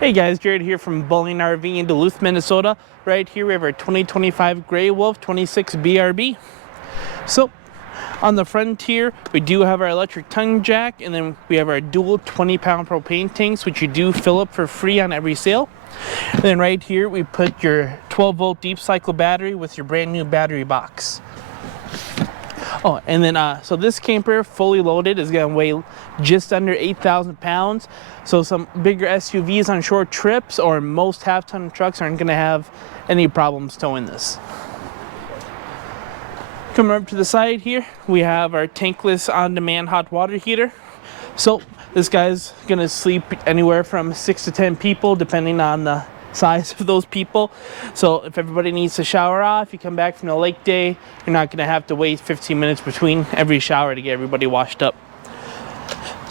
Hey guys, Jarrett here from Bowling RV in Duluth, Minnesota. Right here we have our 2025 Grey Wolf 26 BRB. So on the front here, we do have our electric tongue jack, and then we have our dual 20-pound propane tanks, which you do fill up for free on every sale. And then right here, we put your 12-volt deep cycle battery with your brand new battery box. Oh, and then so this camper, fully loaded, is going to weigh just under 8,000 pounds. So some bigger SUVs on short trips or most half-ton trucks aren't going to have any problems towing this. Coming up to the side here, we have our tankless on-demand hot water heater. So this guy's going to sleep anywhere from 6 to 10 people, depending on the size of those people. So if everybody needs to shower off, you come back from the lake day, you're not going to have to wait 15 minutes between every shower to get everybody washed up.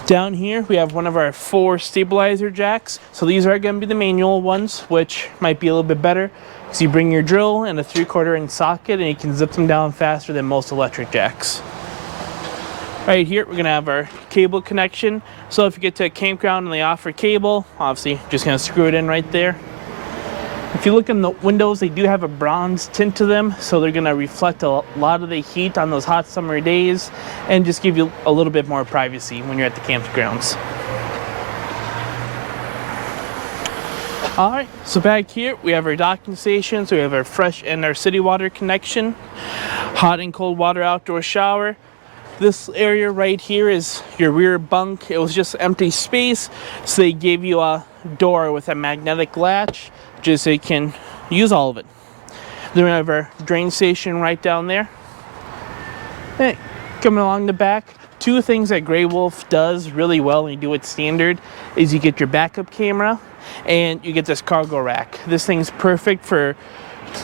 Down here we have one of our 4 stabilizer jacks. So these are going to be the manual ones, which might be a little bit better because you bring your drill and a 3/4 inch socket and you can zip them down faster than most electric jacks. Right here we're going to have our cable connection. So if you get to a campground and they offer cable, obviously just going to screw it in right there. If you look in the windows, they do have a bronze tint to them, so they're going to reflect a lot of the heat on those hot summer days and just give you a little bit more privacy when you're at the campgrounds. Alright, so back here we have our docking station, so we have our fresh and our city water connection, hot and cold water outdoor shower. This area right here is your rear bunk. It was just empty space, so they gave you a door with a magnetic latch just so you can use all of it. Then we have our drain station right down there. Hey, coming along the back, 2 things that Grey Wolf does really well and you do it standard is you get your backup camera and you get this cargo rack. This thing's perfect for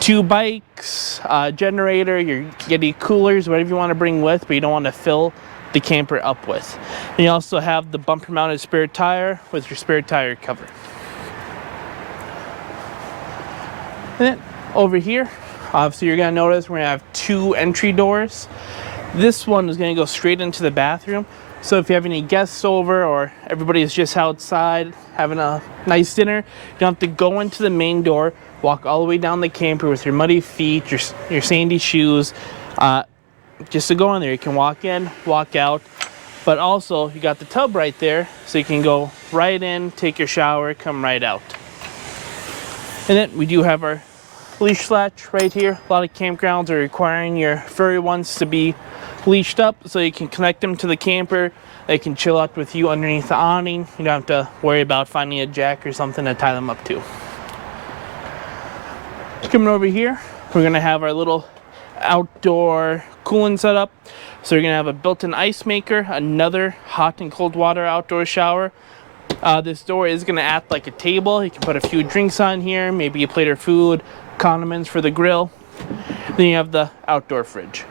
2 bikes, generator, your Yeti coolers, whatever you want to bring with, but you don't want to fill the camper up with. And you also have the bumper mounted spare tire with your spare tire cover. And then over here, obviously you're going to notice we're going to have 2 entry doors. This one is going to go straight into the bathroom. So if you have any guests over or everybody is just outside having a nice dinner, you don't have to go into the main door, walk all the way down the camper with your muddy feet, your sandy shoes, just to go in there. You can walk in, walk out, but also you got the tub right there, so you can go right in, take your shower, come right out. And then we do have our leash latch right here. A lot of campgrounds are requiring your furry ones to be leashed up so you can connect them to the camper. They can chill out with you underneath the awning. You don't have to worry about finding a jack or something to tie them up to. Coming over here, we're going to have our little outdoor cooling setup. So you're going to have a built-in ice maker, another hot and cold water outdoor shower. This door is going to act like a table. You can put a few drinks on here, maybe a plate of food, condiments for the grill. Then you have the outdoor fridge.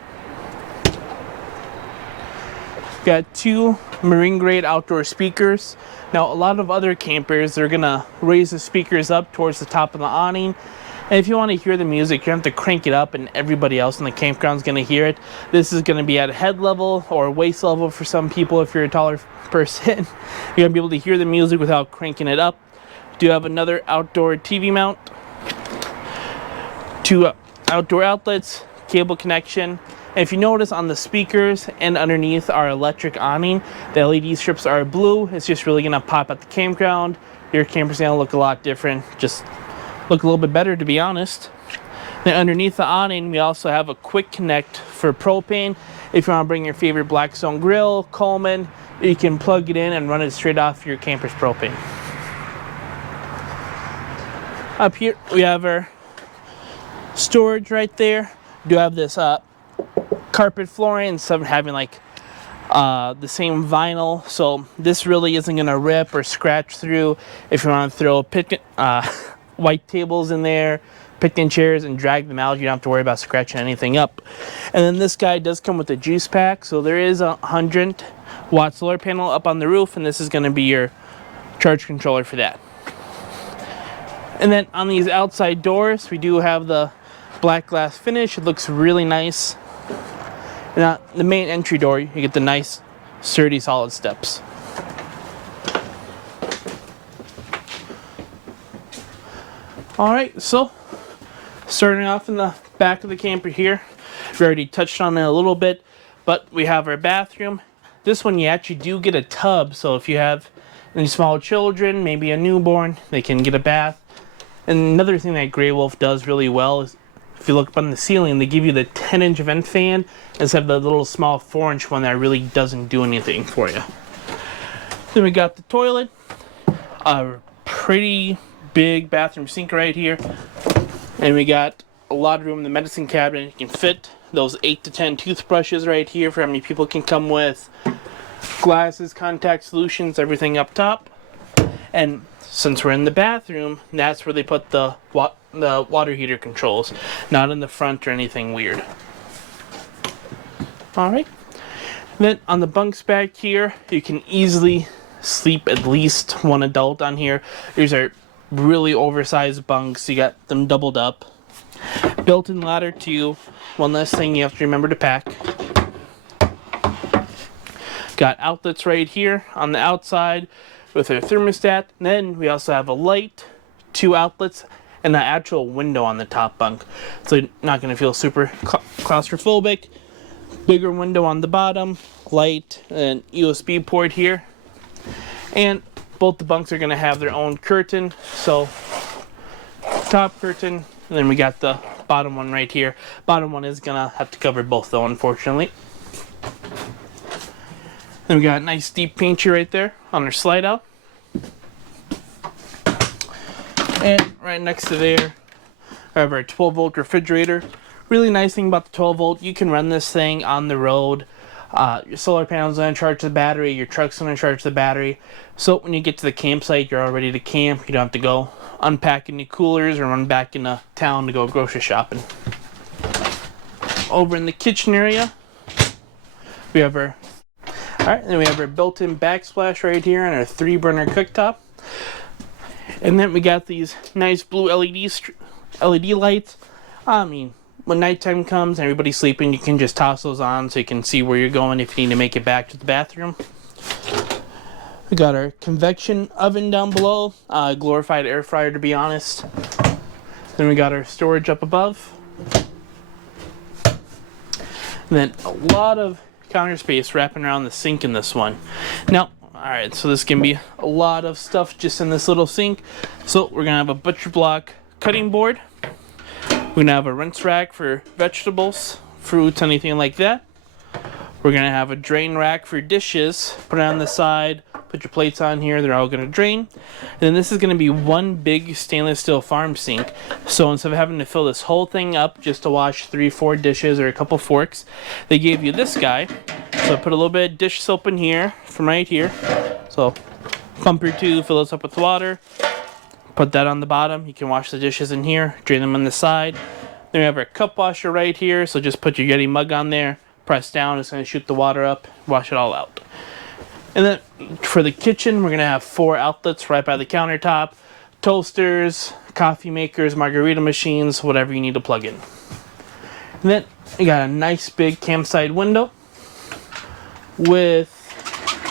Got 2 marine grade outdoor speakers. Now a lot of other campers, they're going to raise the speakers up towards the top of the awning. And if you want to hear the music, you have to crank it up and everybody else in the campground is going to hear it. This is going to be at head level or waist level for some people if you're a taller person. You're going to be able to hear the music without cranking it up. Do have another outdoor TV mount, 2 outdoor outlets, cable connection. And if you notice on the speakers and underneath our electric awning, the LED strips are blue. It's just really going to pop at the campground. Your camper's going to look a lot different. Just look a little bit better, to be honest. Then underneath the awning, we also have a quick connect for propane. If you want to bring your favorite Blackstone grill, Coleman, you can plug it in and run it straight off your camper's propane. Up here, we have our storage right there. We do have this carpet flooring instead of having like the same vinyl. So this really isn't going to rip or scratch through. If you want to throw white tables in there, picnic chairs, and drag them out, you don't have to worry about scratching anything up. And then this guy does come with a juice pack, so there is a 100-watt solar panel up on the roof, and this is going to be your charge controller for that. And then on these outside doors, we do have the black glass finish. It looks really nice. And on the main entry door, you get the nice, sturdy, solid steps. Alright, so starting off in the back of the camper here, we already touched on it a little bit, but we have our bathroom. This one you actually do get a tub, so if you have any small children, maybe a newborn, they can get a bath. And another thing that Grey Wolf does really well is, if you look up on the ceiling, they give you the 10-inch vent fan instead of the little small 4-inch one that really doesn't do anything for you. Then we got the toilet, a pretty big bathroom sink right here, and we got a lot of room in the medicine cabinet. You can fit those 8 to 10 toothbrushes right here for how many people can come with, glasses, contact solutions, everything up top. And since we're in the bathroom, that's where they put the water heater controls, not in the front or anything weird. Alright, then on the bunks back here, you can easily sleep at least one adult on here. These are really oversized bunks, you got them doubled up. Built-in ladder too, one less thing you have to remember to pack. Got outlets right here on the outside with our thermostat. And then we also have a light, 2 outlets, and an actual window on the top bunk. So you're not going to feel super claustrophobic. Bigger window on the bottom, light, and USB port here. And both the bunks are going to have their own curtain. So top curtain, and then we got the bottom one right here. Bottom one is going to have to cover both though, unfortunately. Then we got a nice deep pantry right there on our slide out. And right next to there, I have our 12-volt refrigerator. Really nice thing about the 12-volt, you can run this thing on the road. Your solar panel's going to charge the battery, your truck's going to charge the battery. So when you get to the campsite, you're all ready to camp. You don't have to go unpack any coolers or run back into town to go grocery shopping. Over in the kitchen area, we have our then we have our built-in backsplash right here and our 3-burner cooktop. And then we got these nice blue LED lights. I mean, when nighttime comes and everybody's sleeping, you can just toss those on so you can see where you're going if you need to make it back to the bathroom. We got our convection oven down below, glorified air fryer to be honest. Then we got our storage up above. And then a lot of counter space wrapping around the sink in this one. Now, alright, so this can be a lot of stuff just in this little sink. So we're gonna have a butcher block cutting board. We're gonna have a rinse rack for vegetables, fruits, anything like that. We're gonna have a drain rack for dishes. Put it on the side, put your plates on here, they're all gonna drain. And then this is gonna be one big stainless steel farm sink. So instead of having to fill this whole thing up just to wash 3-4 dishes or a couple forks, they gave you this guy. So I put a little bit of dish soap in here from right here. So pump your tube, fill this up with water, put that on the bottom. You can wash the dishes in here, drain them on the side. Then we have our cup washer right here. So just put your Yeti mug on there, press down, it's gonna shoot the water up, wash it all out. And then for the kitchen, we're gonna have 4 outlets right by the countertop. Toasters, coffee makers, margarita machines, whatever you need to plug in. And then we got a nice big campsite window with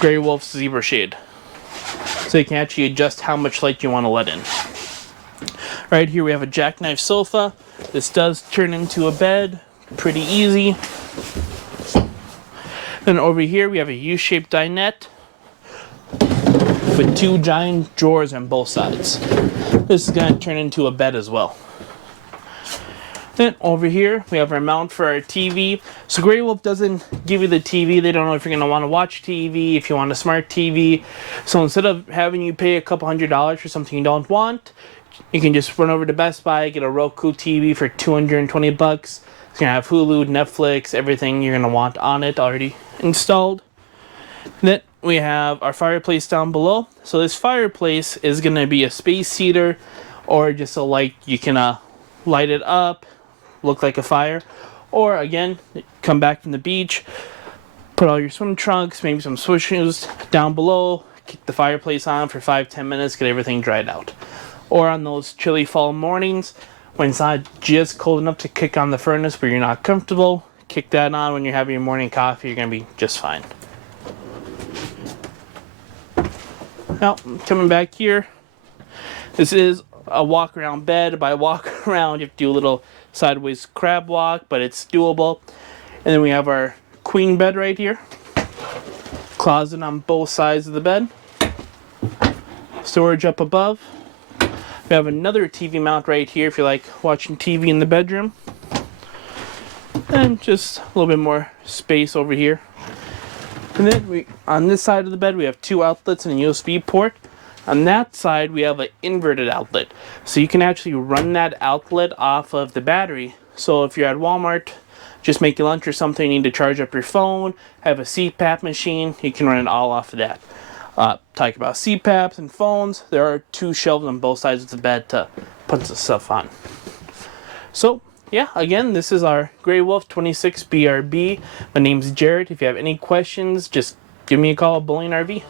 Grey Wolf's zebra shade. So you can actually adjust how much light you want to let in. Right here we have a jackknife sofa. This does turn into a bed, pretty easy. Then over here we have a U-shaped dinette with 2 giant drawers on both sides. This is going to turn into a bed as well. Then over here we have our mount for our TV. So Grey Wolf doesn't give you the TV. They don't know if you're going to want to watch TV, if you want a smart TV. So instead of having you pay a couple $100s for something you don't want, you can just run over to Best Buy, get a Roku TV for $220. It's going to have Hulu, Netflix, everything you're going to want on it already installed. Then we have our fireplace down below. So this fireplace is going to be a space heater or just a light. You can light it up, look like a fire, or again, come back from the beach, put all your swim trunks, maybe some swim shoes down below, kick the fireplace on for 5-10 minutes, get everything dried out. Or on those chilly fall mornings when it's not just cold enough to kick on the furnace but you're not comfortable, kick that on when you're having your morning coffee. You're gonna be just fine. Now coming back here, this is a walk around bed. By walk around, you have to do a little sideways crab walk, but it's doable. And then we have our queen bed right here. Closet on both sides of the bed. Storage up above. We have another TV mount right here if you like watching TV in the bedroom. And just a little bit more space over here. And then on this side of the bed we have 2 outlets and a USB port. On that side we have an inverted outlet. So you can actually run that outlet off of the battery. So if you're at Walmart, just making lunch or something, you need to charge up your phone, have a CPAP machine, you can run it all off of that. Talk about CPAPs and phones, there are 2 shelves on both sides of the bed to put the stuff on. So yeah, again, this is our Grey Wolf 26 BRB. My name's Jarrett. If you have any questions, just give me a call at Bowling RV.